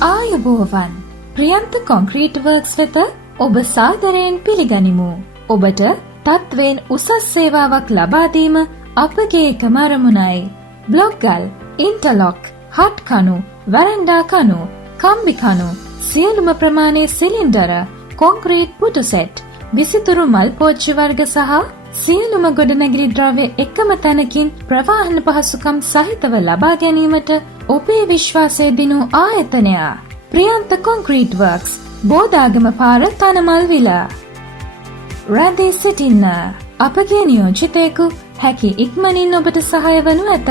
ආයුබෝවන් Priyantha concrete works වෙත ඔබ සාදරයෙන් පිළිගනිමු. ඔබට තත්වයෙන් උසස් සේවාවක් ලබා දීම අපගේ එකම අරමුණයි. බ්ලොක්ගල්, ඉන්ටර්ලොක්, හට් කණු, වරන්ඩා කණු, කම්බි කණු, සියලුම ප්‍රමාණයේ සිලින්ඩර, කොන්ක්‍රීට් පුටු සෙට්, විසිතුරු මල් පෝච්චි වර්ග සහ සියලුම ගොඩනැගිලි ද්‍රව්‍ය එකම තැනකින් ප්‍රවාහන පහසුකම් සහිතව ලබා ගැනීමට ඔබේ විශ්වාසය දිනු ආයතනය. ප්‍රියන්ත කොන්ක්‍රීට් වර්ක්ස්, බෝදාගම පාර තනමල් විල. රැඳී සිටින්න අපගේ නියෝජිතයෙකු හැකි ඉක්මනින් ඔබට සහාය වනු ඇත.